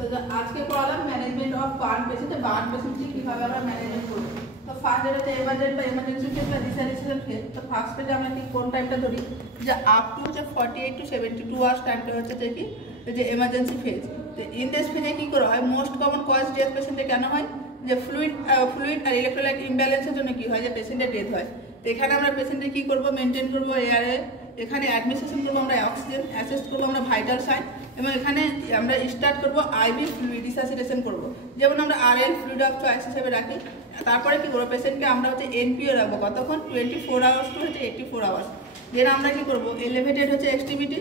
তো আজকে পড়ালাম management of burn patient. Burn পেশেন্টকে কিভাবে আমরা ম্যানেজমেন্ট করব। তো ফার্স্ট যেটা হচ্ছে এমার্জেন্ট বা এমার্জেন্সি কেস বা রিসার্ভেশন কেস। তো ফার্স্ট পেজে আমরা কি কোন টাইমটা ধরি, যে আপ টু হচ্ছে 48 to 72 আওয়ার্স টাইমটা হচ্ছে যে এমার্জেন্সি ফেজ। তো ইন দিস ফেজে কি করা হয়, মোস্ট কমন কজ ডেথ পেশেন্টে কেন হয়, যে ফ্লুইড আর ইলেকট্রোলাইট ইমব্যালেন্সের জন্য কি হয়, যে পেশেন্টের ডেথ হয়। তো এখানে আমরা পেশেন্টের কি করব, মেনটেন করব এয়ারে, এখানে অ্যাডমিনিস্ট্রেশন করবো আমরা অক্সিজেন, অ্যাসেস করবো আমরা ভাইটাল সাইন, এবং এখানে আমরা স্টার্ট করবো আইভি ফ্লুইড রিসাসিটেশন করবো, যেমন আমরা আরএল ফ্লুইড অফ চয়েস হিসেবে রাখি। তারপরে কি করবো, পেশেন্টকে আমরা হচ্ছে এনপিও রাখবো কতক্ষণ, 24 আওয়ার্স টু হচ্ছে 84 আওয়ার্স। দেন আমরা কি করবো, এলিভেটেড হচ্ছে এক্সট্রিমিটি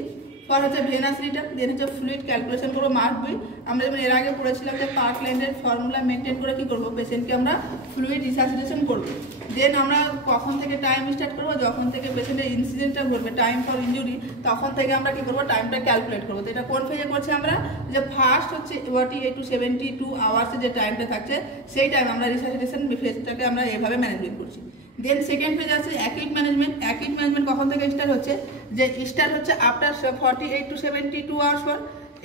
পর হচ্ছে ভেনাস রিটার্ন, দেন হচ্ছে ফ্লুইড ক্যালকুলেশন করবো মার্ক বি। আমরা যেমন এর আগে পড়েছিলাম যে পার্কল্যান্ডের ফর্মুলা মেনটেন করে কি করবো, পেশেন্টকে আমরা ফ্লুইড রিসাসিটেশন করবো। দেন আমরা কখন থেকে টাইম স্টার্ট করবো, যখন থেকে পেশেন্টের ইনসিডেন্টটা ঘটবে, টাইম ফর ইনজুরি, তখন থেকে আমরা কি করবো, টাইমটা ক্যালকুলেট করবো। তো এটা কোন ফেজে করছি আমরা, যে ফার্স্ট হচ্ছে 48 to 72 আওয়ার্সের যে টাইমটা থাকছে, সেই টাইম আমরা রিসাসিটেশন ফেজটাকে আমরা এভাবে ম্যানেজমেন্ট করছি। দেন সেকেন্ড ফেজ আছে অ্যাকিউট ম্যানেজমেন্ট। অ্যাকিউট ম্যানেজমেন্ট কখন থেকে স্টার্ট হচ্ছে, যে স্টার্ট হচ্ছে আফটার 48 to 72 আওয়ার্স পর।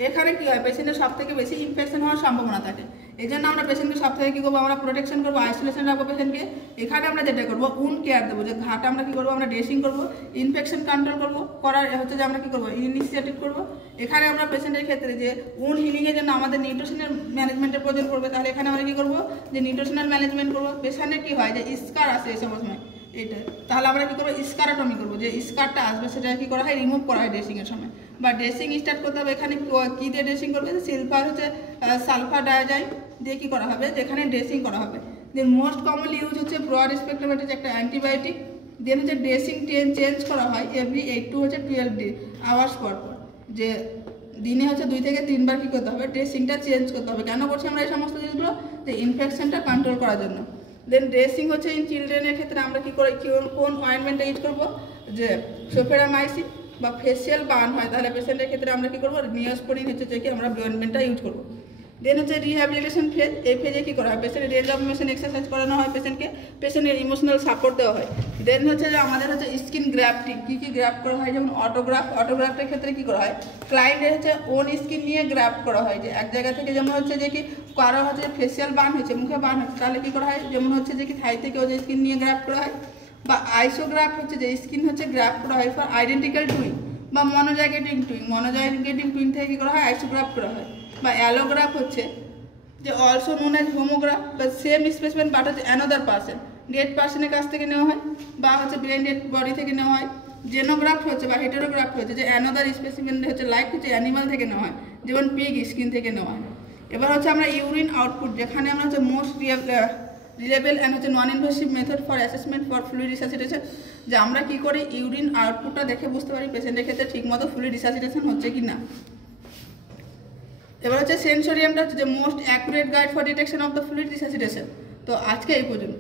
এখানে কি হয়, পেশেন্টের সব থেকে বেশি ইনফেকশন হওয়ার সম্ভাবনা থাকে। এই জন্য আমরা পেশেন্টকে সব থেকে কী করবো, আমরা প্রোটেকশন করবো, আইসোলেশন রাখবো পেশেন্টকে। এখানে আমরা যেটা করবো, উন্ড কেয়ার দেবো, যে ঘাটা আমরা কী করবো, আমরা ড্রেসিং করবো, ইনফেকশন কন্ট্রোল করবো, করার হচ্ছে যে আমরা কী করবো, ইনিশিয়েটিভ করবো। এখানে আমরা পেশেন্টের ক্ষেত্রে যে উন্ড হিলিংয়ের জন্য আমাদের নিউট্রিশনের ম্যানেজমেন্টের প্রয়োজন পড়বে, তাহলে এখানে আমরা কী করবো, যে নিউট্রিশনাল ম্যানেজমেন্ট করবো। পেশেন্টের কী হয়, যে স্কার আসে এই সময় এটা, তাহলে আমরা কী করবো, স্কারাটমি করবো, যে স্কারটা আসবে সেটা কী করা হয়, রিমুভ করা হয় ড্রেসিংয়ের সময়। বা ড্রেসিং স্টার্ট করতে হবে, এখানে কী দিয়ে ড্রেসিং করবে, সালফার ডায়াজাইন দিয়ে কী করা হবে, যেখানে ড্রেসিং করা হবে। দেন মোস্ট কমনলি ইউজ হচ্ছে ব্রড স্পেকট্রাম, এটা একটা অ্যান্টিবায়োটিক। দেন হচ্ছে ড্রেসিং চেঞ্জ করা হয় এভরি 8 to 12 আওয়ার্স পর পর, যে দিনে হচ্ছে 2 থেকে 3 বার কী করতে হবে, ড্রেসিংটা চেঞ্জ করতে হবে। কেন করছি আমরা এই সমস্ত জিনিসগুলো, যে ইনফেকশনটা কন্ট্রোল করার জন্য। দেন ড্রেসিং হচ্ছে ইন চিলড্রেনের ক্ষেত্রে আমরা কী করে কোন অয়েন্টমেন্টটা ইউজ করবো, যে সোফেরামাইসিন বা ফেসিয়াল বার্ন হয়, তাহলে পেশেন্টের ক্ষেত্রে আমরা কী করবো, নিওস্পোরিন হচ্ছে যে কি আমরা অয়েন্টমেন্টটা ইউজ করবো। দেন হচ্ছে রিহ্যাবিলিটেশন ফেজ। এই ফেজে কী করা হয়, পেশেন্টের রেঞ্জ অফ মোশন এক্সারসাইজ করানো হয় পেশেন্টকে, পেশেন্টের ইমোশনাল সাপোর্ট দেওয়া হয়। দেন হচ্ছে যে আমাদের হচ্ছে স্কিন গ্রাফটিং, কী গ্রাফট করা হয়, যেমন অটোগ্রাফটের ক্ষেত্রে কী করা হয়, ক্লায়েন্টের হচ্ছে ওন স্কিন নিয়ে গ্রাফট করা হয়, যে এক জায়গা থেকে যেমন হচ্ছে যে কি কারো হচ্ছে ফেসিয়াল বার্ন হচ্ছে, মুখে বার্ন হচ্ছে, তাহলে কী করা হয়, যেমন হচ্ছে যে কি থাই থেকে যে স্কিন নিয়ে গ্রাফট করা হয়। বা আইসোগ্রাফট হচ্ছে যে স্কিন হচ্ছে গ্রাফট করা হয় ফর আইডেন্টিক্যাল টুইন, বা মনোজাইগেটিং টুইন থেকে কী করা হয়, আইসোগ্রাফ করা হয়। বা অ্যালোগ্রাফ হচ্ছে যে অলসো নোন অ্যাজ হোমোগ্রাফ, বা সেম স্পেসিমেন বাট হচ্ছে অ্যানাদার পার্সন, ডেড পার্সনের কাছ থেকে নেওয়া হয়, বা হচ্ছে ব্রেন ডেড বডি থেকে নেওয়া হয়। জেনোগ্রাফট হচ্ছে বা হেটেরোগ্রাফট হচ্ছে যে অ্যানাদার স্পেসিমেন হচ্ছে লাইক হচ্ছে অ্যানিমাল থেকে নেওয়া হয়, যেমন পিগ স্কিন থেকে নেওয়া হয়। এবার হচ্ছে আমরা ইউরিন আউটপুট, যেখানে আমরা হচ্ছে মোস্ট রিলেবল অ্যান্ড হচ্ছে non invasive method for assessment for fluid resuscitation, যে আমরা কী করি, ইউরিন আউটপুটটা দেখে বুঝতে পারি পেশেন্টের ক্ষেত্রে ঠিকমতো ফ্লুইড রিসাসিটেশন হচ্ছে কি না। এবার হচ্ছে সেন্সোরিয়ামটা হচ্ছে যে most accurate guide for detection of the fluid resuscitation. তো আজকে এই পর্যন্ত।